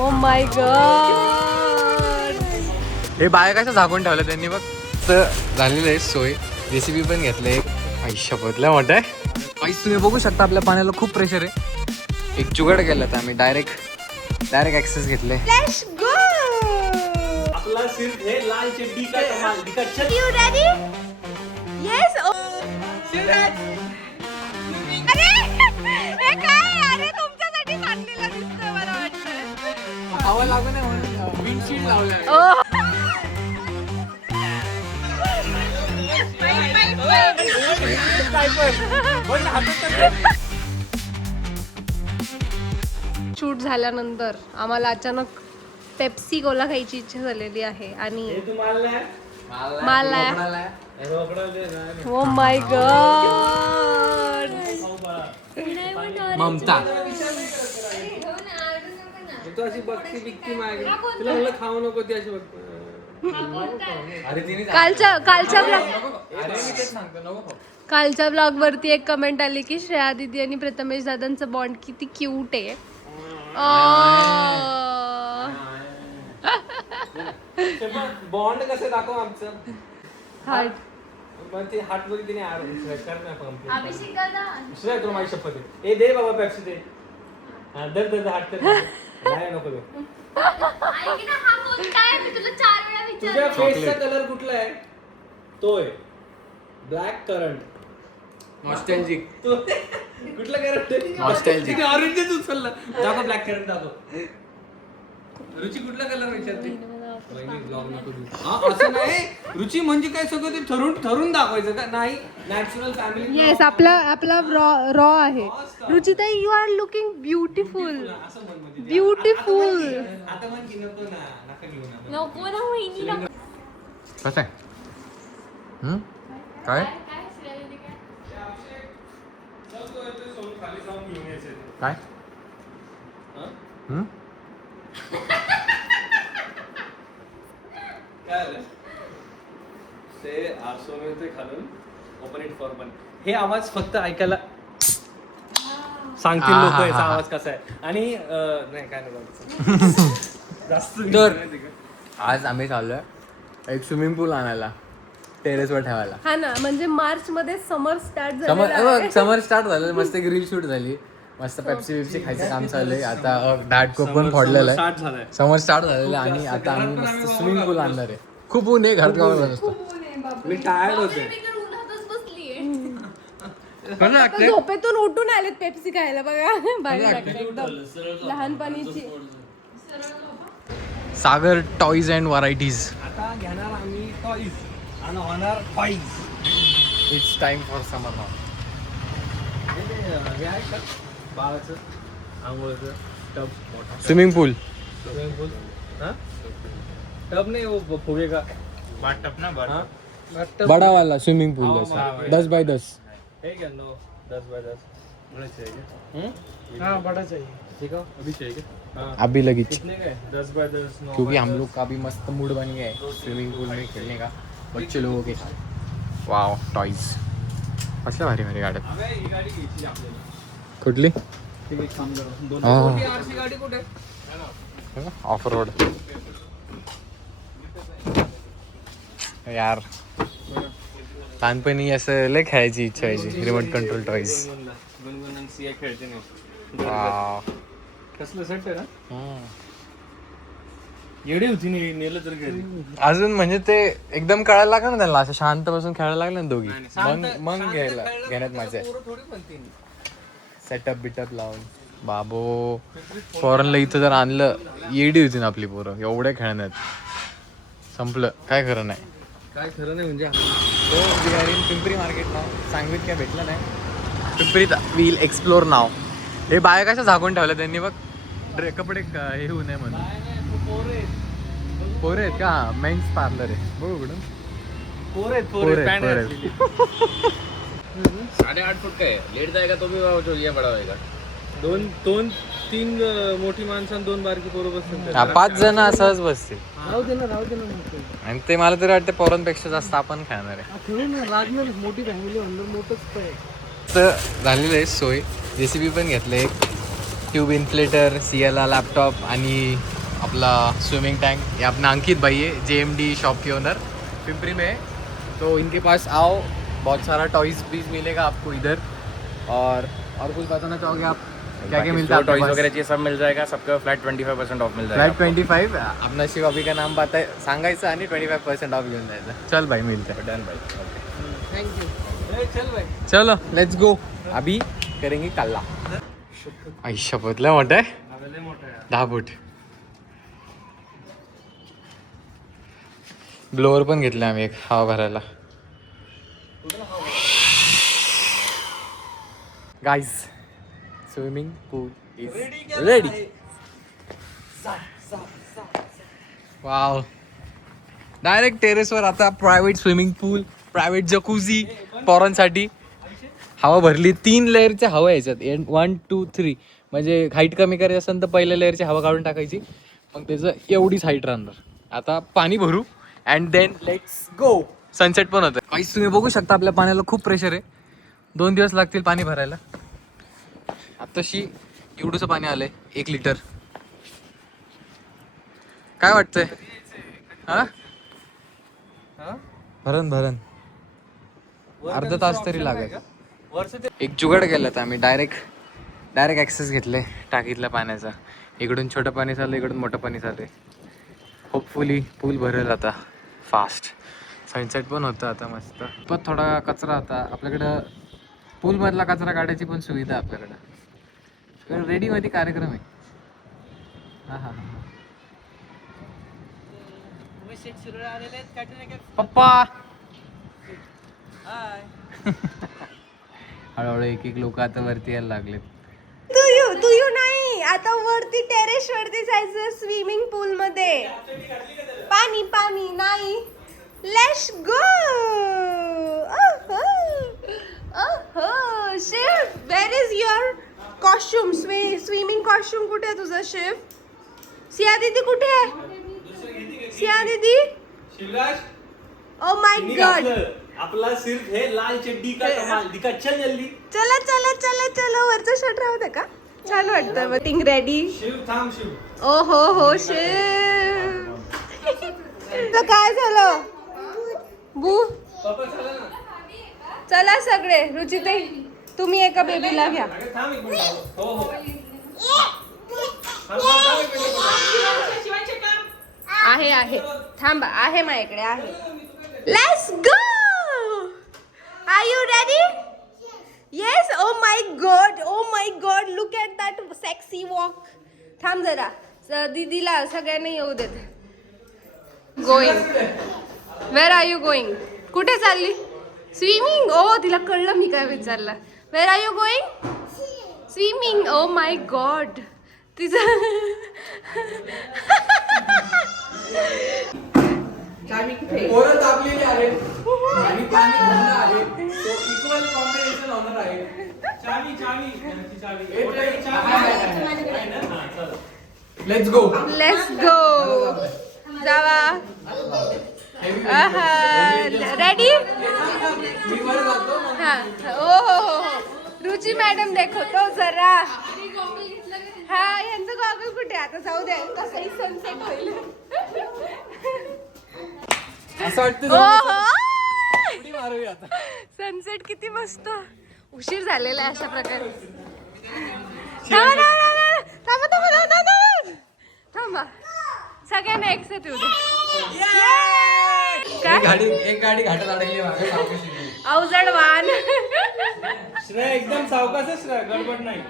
O my God. हे बाया कसं झाकून ठेवलं त्यांनी बघ. तर झालेलं आहे सोय. JCB पण घेतलंय. आयुष्य बदल्या मोठं आहे. काहीच तुम्ही बघू शकता आपल्या पाण्याला खूप प्रेशर आहे. एक जुगाड केलं तर आम्ही डायरेक्ट ऍक्सेस घेतले. Let's go. आपला सिर्फ हे लाल चड्डी का कमाल दिखा. You ready? येस. शिवराज. अरे हे काय? अरे तुमच्यासाठी सांडलेलं दिसतंय मला वाटतं. हवा लागू नये म्हणून विंडशील्ड लावलंय. शूट झाल्यानंतर आम्हाला अचानक पेप्सी कोला खायची इच्छा झालेली आहे आणि मला ओ माय गॉड. ममता तू अशी बघती बिकती मागे तुला म्हणलं खाऊ नको ती अशी बघ. कालच्या ब्लॉग वरती एक कमेंट आली की श्रेया दीदी आणि प्रथमेश दादांचं बॉन्ड किती क्यूट आहे. बॉन्ड कसं दाखव आमचं. हार्ट. मग ते हार्ट मध्ये तिने दुसऱ्या तुला माझी शपथ आहे. ए दे बाबा पेप्सी दे. हा दर हात कर. नाही नको दे. तुझ्या फेसचा कलर कुठला आहे? तो आहे ब्लॅक करंट. नॉस्टॅल्जिक. कुठला करंट? नॉस्टॅल्जिक. ऑरेंजच उचलला. दाखव ब्लॅक करंट दाखव. रुची कुठला कलर विचारते? असं नाही. रुची म्हणजे काय सगळं ते ठरून दाखवायचं का? नाही. Natural family. येस आपला रॉ आहे. Ruchita you are looking beautiful. Beautiful. आता म्हण की नको ना. नका घेऊ ना. नको ना वहिनी. कसं आहे? काय काय काय झालं? ते आरसोने ते खालून ओपन इट फॉर वन. हे आवाज फक्त ऐकायला सांगतील लोक याचा आवाज कसा आहे. आणि नाही काय नाही जास्त. तर आज आम्ही चाललोय एक स्विमिंग पूल आणायला टेरेसवर ठेवायला. हा ना म्हणजे मार्च मध्ये समर स्टार्ट झालं. समर स्टार्ट झालं. मस्त एक रील शूट झाली. मस्त पेप्सी खायचं काम चाललंय. आता डाट कोक पण फोडलेलं आहे. समर स्टार्ट झालेलं आहे आणि आता आम्ही मस्त स्विमिंग पूल आणणार आहे. खूप ऊन आहे. घरात गावाला असतो. मी टायर्ड होते. झोपेतून उठून आलेत पेप्सी खायला बघा. भारी लागते एकदम लहानपणीची. सागर टॉईज अँड व्हरायटीज. आता घेणार आम्ही टॉईज आणि होणार toys. It's time for summer now. हे आहे का बाळाचं आंघोळचं टब मोठा स्विमिंग पूल. स्विमिंग पूल. हा टब नाही वो फुगे का बाट टब ना. बड़ा वाला स्विमिंग पूल 10 by 10. है क्या? नो 10 by 10 बड़ा चाहिए. हाँ बड़ा चाहिए. ठीक है अभी चाहिए. हाँ अभी लगी कितने का है? 10 by 10 9 क्योंकि हम लोग का भी मस्त मूड बन गया है स्विमिंग पूल में खेलने का बच्चे लोगों के साथ. वाव टॉईज असल्या भारी भारी गाड्या. ही गाडी घ्यायची आपल्याला. कुठली? ठीक एक काम करा. दोन हा. मोठी आरसी गाडी कुठे? ऑफ रोड यार. लहानपणी असं लय खेळायची इच्छा व्हायची. Remote control toys. Gungun Siya खेळते नाही. वाव. कसलं सेट आहे ना. येडी होती नेलं तर घरी. अजून म्हणजे ते एकदम कळायला लागलं ना त्यांना. असं शांत बसून खेळायला लागलं ना दोघी. मग घेण्यात मजा आहे. थोडी म्हणते. सेटअप बिटअप लावून. बाबो फॉरेनला इथं जर आणलं येडी होती ना आपली पोरं. एवढ्या खेळण्यात संपलं. काय खरं नाही. काय खरं नाही म्हणजे. पिंपरी मार्केट नाव सांगलीत काय भेटलं नाही. पिंपरीत विल एक्सप्लोर नाव. हे बाया कशा झाकून ठेवलं त्यांनी बघ. कपडे हे होऊ नये म्हणून. पोरे आहेत का? मेन्स पार्लर आहे बघू कुठून. पोरे 8.5 फुट का है. लेट जाएगा तो भी जो ये बड़ा होएगा. दोन तीन मोठी माणसं आणि 2 बारकी पोरं बसतात. 5 जण सहज बसतील. राहू दे ना. आणि ते मला तरी वाटतं पोरांपेक्षा जास्त आपण खेळणार आहे. खेळून लागणार. मोठी फॅमिली म्हणलं मोठंच पाय. तर झालेलं आहे सोय. JCB पण घेतलं एक ट्यूब इन्फ्लेटर, सियाला लैपटॉप आणि अपना स्विमिंग टैंक। ये अपना अंकित भाई है, JMD शॉप के ओनर, पिंपरी में है। तो इनके पास आओ, बहुत सारा टॉयज भी मिलेगा आपको इधर। और कुछ बताना चाहोगे आप, क्या क्या मिलता है? टॉयज वगैरह चाहिए सब मिल जाएगा, सबका फ्लैट 25% ऑफ मिल जाएगा। फ्लैट 25 अपना शिव अभी का नाम बताए सांगायचं आणि 25% ऑफ घेऊन जायचं। चल भाई, मिलते हैं। डन भाई, ओके थैंक यू। चल भाई, चलो लेट्स गो। अभी करेंगे कल्ला। आयुष्य बदला मोठा आहे, 10 फूट। ब्लोअर पण घेतला आम्ही एक हवा भरायला। Guys, swimming pool is ready. Wow, direct टेरेसवर आता प्रायव्हेट स्विमिंग पूल, प्रायव्हेट जकुझी पोरांसाठी। हवा भरली, 3 लेअरच्या हवा यायच्यात, 1 2 3। म्हणजे हाईट कमी करायची असेल तर पहिल्या लेअरची हवा काढून टाकायची, मग त्याचं एवढीच हाईट राहणार। आता पाणी भरू and then let's go. Sunset पण होतं। काहीच तुम्ही बघू शकता, आपल्या पाण्याला खूप प्रेशर आहे। 2 दिवस लागतील पाणी भरायला। आत्ताशी एवढंसं पाणी आलंय, 1 लिटर। काय वाटतंय? हा, भरण अर्धा तास तरी लागेल। एक जुगाड केलं तर आम्ही डायरेक्ट ॲक्सेस घेतले टाकीतल्या पाण्याचा। इकडून छोटं पाणी चाललं, इकडून मोठं पाणी चाललंय। होपफुली पूल भरेल आता फास्ट। सनसेट पण होतं आता मस्त। पण थोडा कचरा होता आपल्याकडं, पूलमधला कचरा काढायची पण सुविधा आहे आपल्याकडं। रेडीमध्ये कार्यक्रम आहे। हां पप्पा, हळूहळू एक लोक आता वरती यायला लागलेत। तू नाही, आता वरती टेरेस वरती जायचं स्विमिंग पूल मध्ये। पाणी नाही, let's go. Shiv, where is your costume? Swimming costume कुठे आहे तुझं शिव? सिया दीदी कुठे आहे? सिया दीदी, शिवराज, ओ माय गॉड। आपला सिर्फ हे लाल चड्डी का कमाल दिखा। चल जल्दी, चला वरचं शर्ट राहू दे का? छान वाटतं। वटिंग रेडी। शिव थांब, शिव। ओ हो शिव, तर काय झालं? बू, पप्पा चला ना। चला सगळे। रुचिताई, तुम्ही एका बेबीला घ्या। अरे थांब एक मिनिट। हो थांब एक मिनिट। आहे थांबा, आहे माझ्याकडे आहे। Let's go. Are you ready? Yes. Oh my god, look at that sexy walk. थांब जरा, दीदीला सगळ्यांना येऊ देत। Going, where are you going? कुठे चालली? स्विमिंग? ओ, तिला कळलं मी काय विचारलं। Where are you going? Swimming. Oh my god, तिचं पोरं तापलेली आहेत आणि पाणी भरलं आहे, तो इक्वल कॉम्बिनेशन होणार आहे। Let's go. जावा। रेडी? हाँ, हो। रुचि मैडम देखो तो जरा। हाँ, यांचं गॉगल कुठे? आता जाऊ दे, कसंही सनसेट होईल। असं वाटतं सनसेट किती मस्त। उशीर झालेला आहे अशा प्रकारे। थांबा, सगळ्यांना एक्सेप्ट होऊ दे। एक गाडी घाटात अडकली मागे, अवजड वाहन। श्रेय एकदम सावकाश, श्रेय गडबड नाही।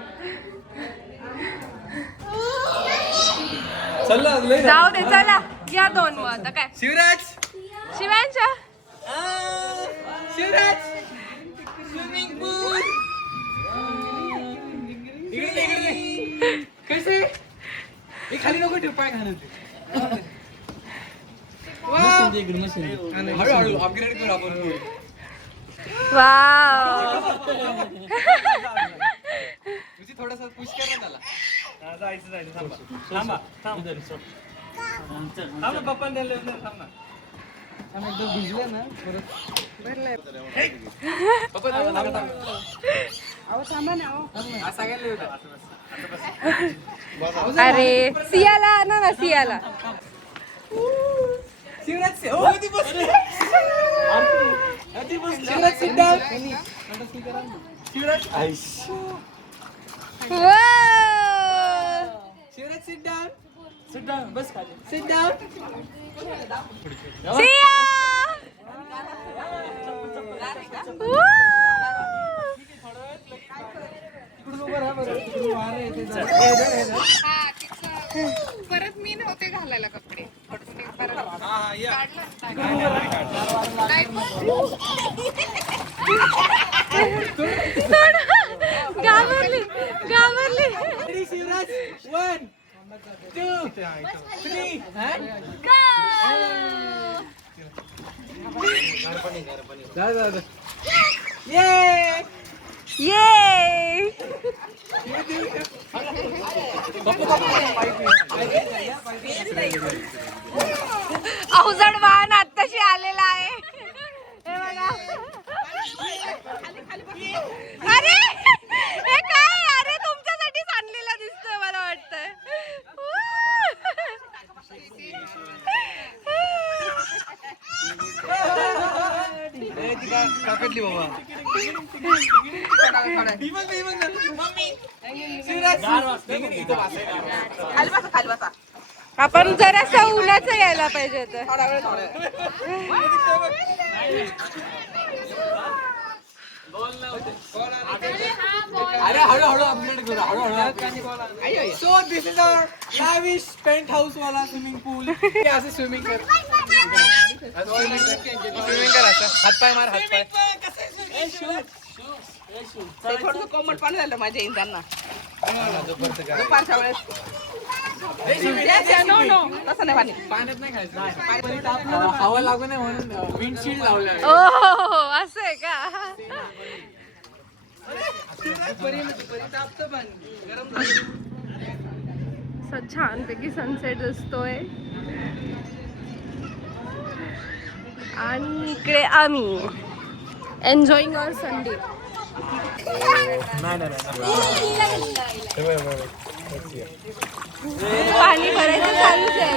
जाऊ दे, चला या 2 मग आता काय। शिवराज, शिवांच्या स्विमिंग पूल कैसे? खाली नको ठेव, पाय घालते। हळूहळू अपग्रेड करू आपण। वाव, तुझी थोडासा पुश कर ना त्याला। जायचं थांबा थांब ना, पप्पा द्यायला थांब ना। भिजले ना परत, पप्पा अरे सियाला आणा ना सियाला. परत मी नव्हते घालायला कपडे. घाबरली घाबरली. ये अवजड वाहन आत्ताशी आलेला आहे. हे बघा. अरे हे काय अरे तुमच्यासाठीच आणलेला दिसतोय मला वाटतंय. आपण जरासं उन्हाचं यायला पाहिजे होतं. अरे हळूहळू अपडेट करू हळूहळू. So this is our lavish penthouse वाला स्विमिंग पूल. असं स्विमिंग कर स्विमिंग कर असं हातपाय मार हातपाय. थोडं कोमट पाणी झालं माझ्या इंधांना दुपारच्या वेळेस. तसं नाही पाणी. पाण्यात नाही खायचं. हवा लागू नये म्हणून विंडशील्ड लावलं. ओ असं आहे का. छानपैकी सनसेट दिसतोय आणि इकडे आम्ही एन्जॉईंग अवर संडे. पाणी भरायचं चालूच आहे.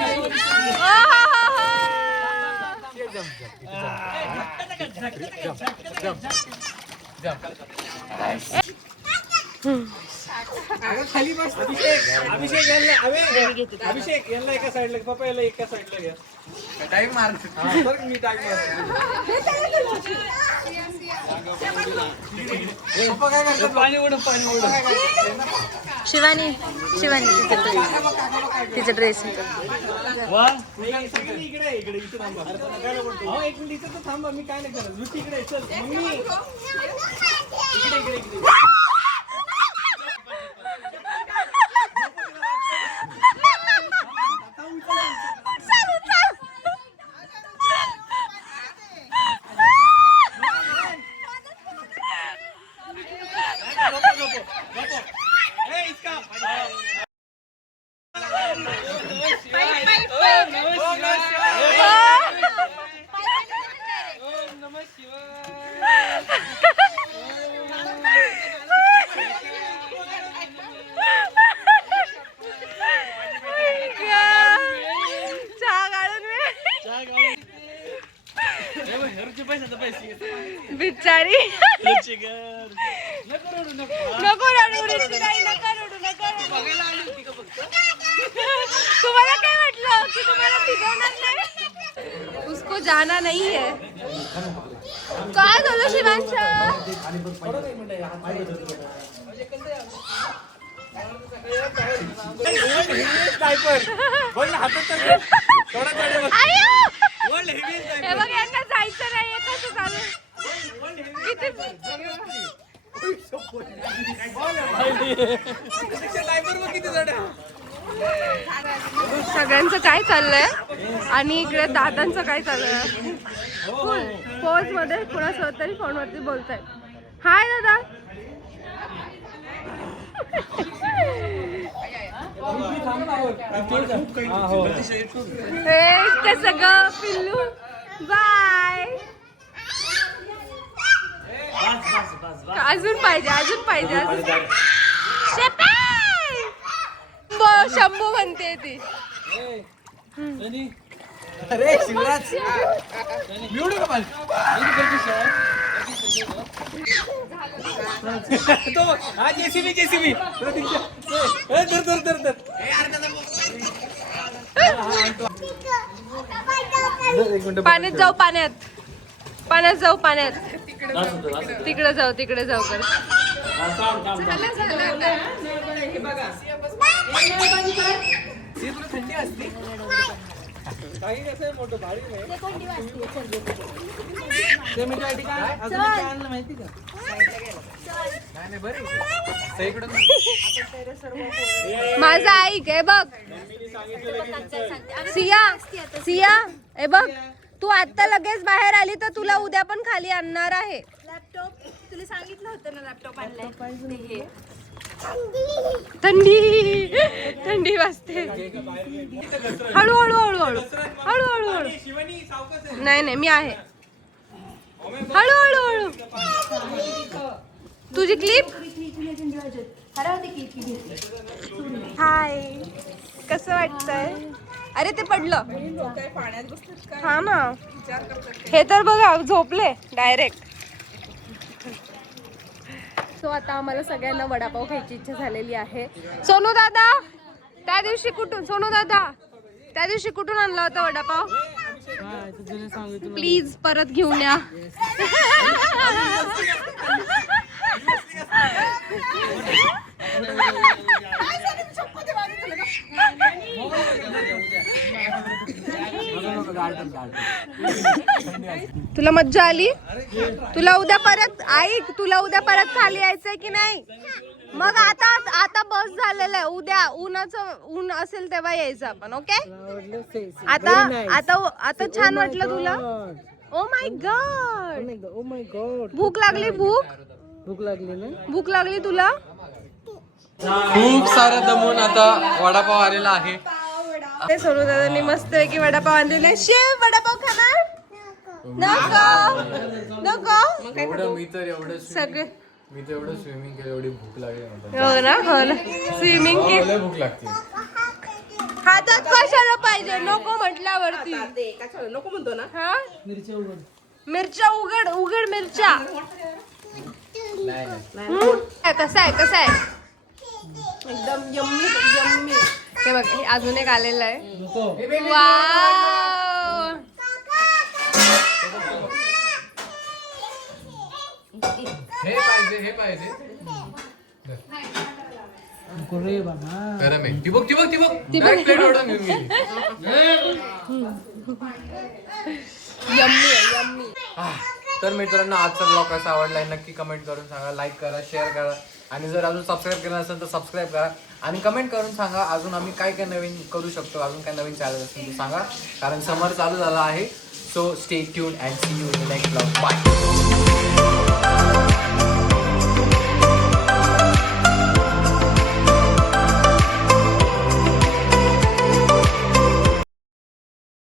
खाली बस. अभिषेक यांना एका साईडला पप्पा याला एका साईडला घ्या. टाईम मार. मी टाईम पप्पा काय करतात. पाणी उडून शिवानी शिवानी तिचा ड्रेस. इकडे इथं थांबा. एक मिनिट इथं तर थांबा. मी काय नाही करत. इकडे चल मम्मी. इकडे बिचारी नको रडू तुम्हाला काय वाटलं की तुम्हाला भिजवणार नाही. उसको जाना नहीं है. काय झालं शिवांश. हे बघ यांना जायचं नाहीये. कसं चालू सगळ्यांचं काय चाललंय आणि इकडे दादांचं काय चाललंय. पोज मध्ये कुणासोबत तरी फोनवरती बोलतायत. हाय दादा. कसं ग पिल्लू. बाय. अजून पाहिजे अजून पाहिजे शेपे! शंभू म्हणते ती. अरे शिवराज एवढं का पाहिजे हा जेसीबी पाण्यात जाऊ पाण्यात जाऊ पाण्यात तिकडे जाऊ कर. थंडी असते काही कसं मोठं भारी माहिती का माझं ऐक आहे बघ सिया ए बघ तू आता लगेच बाहेर आली तर तुला उद्या पण खाली आणणार आहे. लॅपटॉप तुला सांगितलं होतं ना लॅपटॉप आणलाय. थंडी वाजते. हळू. नाही मी आहे. हळू. तुझी क्लिप. हाय कसं वाटतंय? अरे ते पडलं. काय पाण्यात बसतात काय हा ना विचार करतात. हे तर बघा झोपले डायरेक्ट. सो आता आम्हाला सगळ्यांना वडापाव खायची इच्छा झालेली आहे. सोनू दादा त्या दिवशी कुठून आणला होता वडापाव? प्लीज परत घेऊन या. तुला मज्जा आली? तुला उद्या परत खाली यायचंय की नाही? मग आता बस झालेलं आहे. उद्या ऊन असेल तेव्हा यायचं आपण. ओके आता छान वाटलं तुला? ओ माय गॉड भूक लागली तुला? खूप सारं दमून आता वडापाव आलेला आहे. सोनू दादांनी मस्त की वडापाव आणलेले. शिव वडापाव खाणार? नको सगळे मी तर एवढं स्विमिंग केलं एवढी भूक लागली. हो ना स्विमिंग केली. भूक लागते. हातात कशाला पाहिजे नको म्हटल्यावरती. नको म्हणतो ना. हा मिरच्या उघड मिरच्या. कसा आहे एकदम यम्मी. हे बघ हे अजून एक आलेलं आहे. वाव हे पाहिजे गरम आहे. टिबक डायरेक्ट प्लेट ऑर्डर घेऊन गेली. यम्मी. तर मित्रांनो आजचा ब्लॉग कसा आवडलाय नक्की कमेंट करून सांगा. लाईक करा, शेअर करा आणि जर अजून सबस्क्राईब केलं नसेल तर सबस्क्राईब करा आणि कमेंट करून सांगा अजून आम्ही काय नवीन करू शकतो. अजून काय नवीन चॅनल असेल तर सांगा कारण समर चालू झाला आहे. So stay tune and see you in the next blog. Bye.